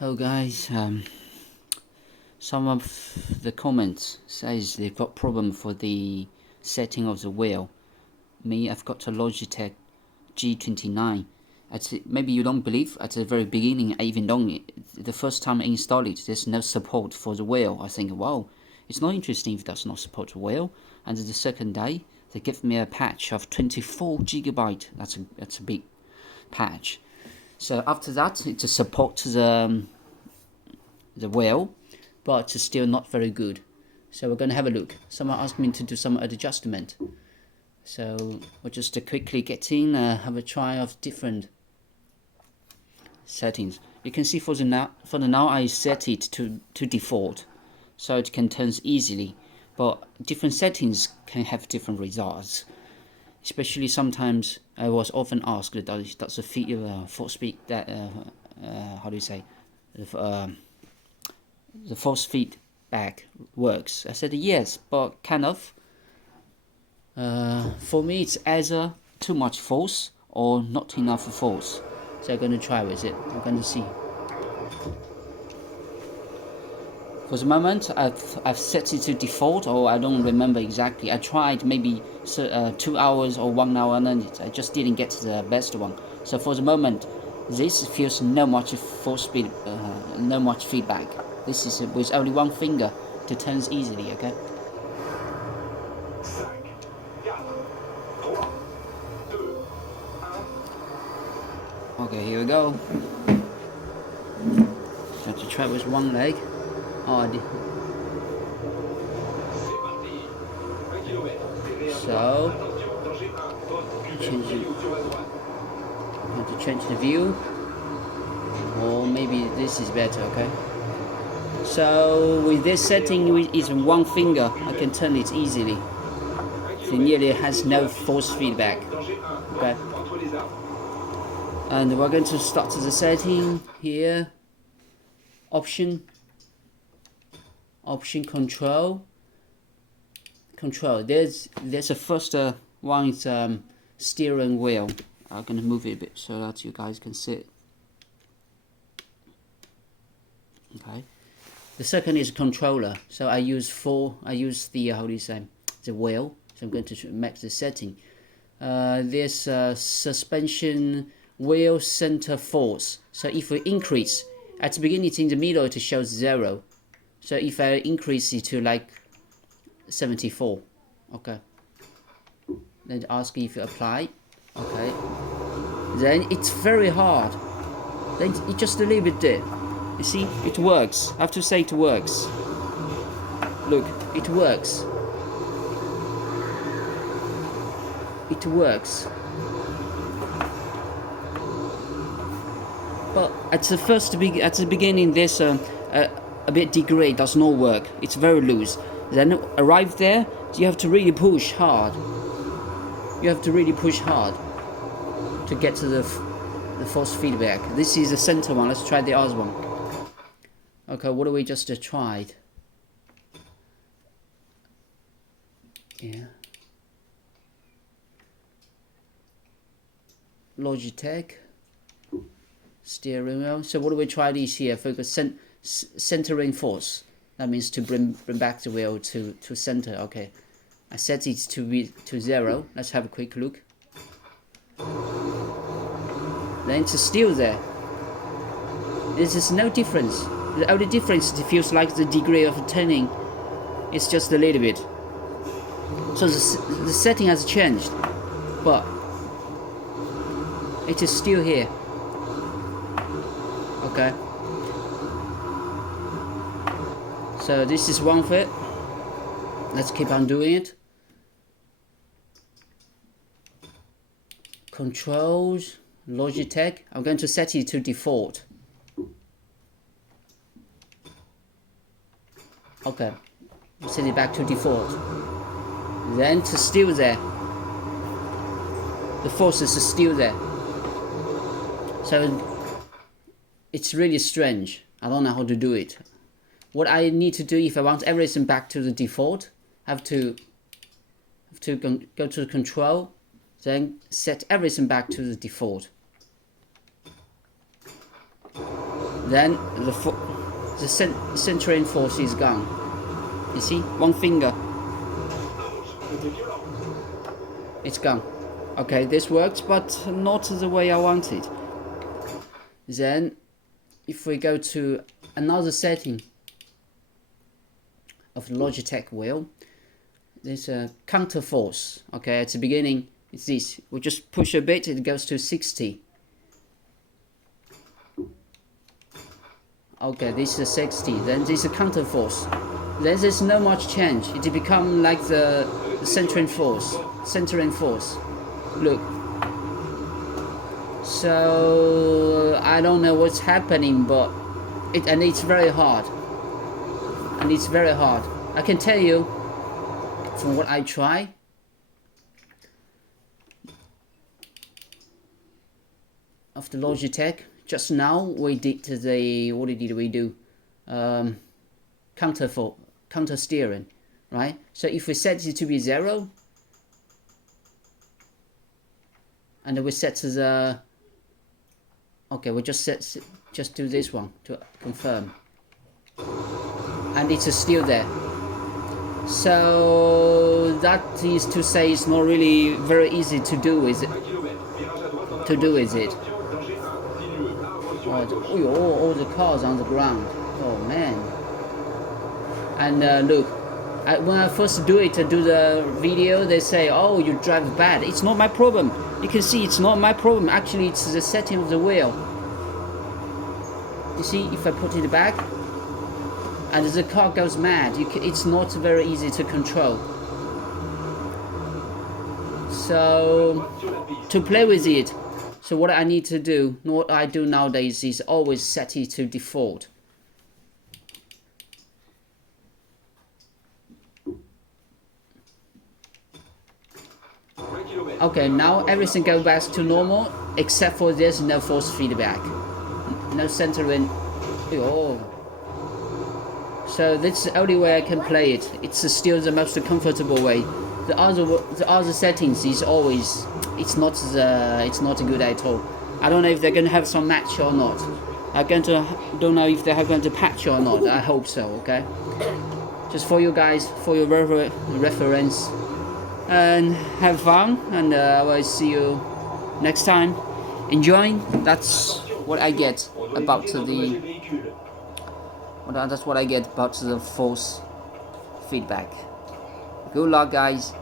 Hello guys, some of the comments says they've got problem for the setting of the wheel. Me, I've got a Logitech G29. Maybe you don't believe, at the very beginning, I even don't, the first time I installed it, there's no support for the wheel. I think, wow, it's not interesting if that's not support the wheel. And the second day, they give me a patch of 24 GB. That's a big patch. So after that, it just supports the wheel, but it's still not very good. So we're going to have a look. Someone asked me to do some adjustment. So we'll just quickly get in, have a try of different settings. You can see for the now I set it to default, so it can turn easily. But different settings can have different results. Especially sometimes I was often asked, does the force speed that how do you say, the force feedback works? I said yes, but kind of. For me, it's either too much force or not enough force. So I'm going to try with it. I'm going to see. For the moment, I've set it to default, or I don't remember exactly. I tried maybe 2 hours or 1 hour, and then I just didn't get the best one. So for the moment, this feels no much force speed, no much feedback. This is with only one finger to turn easily. Okay. Okay, here we go. Have to try with one leg. So have to change the view, or maybe this is better. Okay. So with this setting, with even one finger, I can turn it easily. It nearly has no force feedback. Okay. And we're going to start the setting here. Option control. There's a first one is steering wheel. I'm gonna move it a bit so that you guys can see it. Okay. The second is controller. So I use the how do you say, the wheel. So I'm going to make the setting. There's suspension wheel center force. So if we increase at the beginning, it's in the middle, it shows 0. So if I increase it to like 74, okay. Then ask if you apply, okay. Then it's very hard. Then it just a little bit there. You see, it works. I have to say it works. Look, it works. It works. But at the beginning, there's a bit degrade, does not work. It's very loose. Then arrive there, you have to really push hard. You have to really push hard to get to the force feedback. This is the center one. Let's try the other one. Okay, what do we just tried? Yeah. Logitech steering wheel. So what do we try this here? Focus centering force. That means to bring back the wheel to center. Okay, I set it to 0. Let's have a quick look. Then it's still there. There's just no difference. The only difference, it feels like the degree of turning is just a little bit. So the setting has changed, but it is still here. Okay. So this is one of it. Let's keep on doing it. Controls, Logitech. I'm going to set it to default. Okay. Set it back to default. Then it's still there. The force is still there. So it's really strange. I don't know how to do it. What I need to do if I want everything back to the default, I have to go to the control, then set everything back to the default. then the centering force is gone. You see, one finger, it's gone. Okay, this works, but not the way I want it. Then, if we go to another setting of the Logitech wheel, there's a counter force. Okay, at the beginning, it's this. We just push a bit, it goes to 60. Okay, this is 60. Then this is a counter force. Then there's no much change. It become like the centering force. Centering force. Look. So I don't know what's happening, but it's very hard. And it's very hard. I can tell you from what I try. Of the Logitech, just now we did the what did we do? Counter steering, right? So if we set it to be 0, and then we set to the okay, we just do this one to confirm, and it's still there. So that is to say, it's not really very easy to do, is it? To do, is it? Oh, all the cars on the ground. Oh man. And look, when I first do the video, they say, oh, you drive bad. It's not my problem. You can see it's not my problem. Actually, it's the setting of the wheel. You see, if I put it back and the car goes mad, it's not very easy to control. So to play with it, so what I need to do, what I do nowadays, is always set it to default. Okay, now everything goes back to normal, except for there's no force feedback, no centering. Oh. So this is the only way I can play it. It's still the most comfortable way. The other settings is always, it's not good at all. I don't know if they're gonna have some match or not. Don't know if they're going to patch or not. I hope so. Okay, just for you guys, for your reference, and have fun. And I will see you next time. Enjoy. That's what I get about the. That's what I get about the force feedback. Good luck, guys.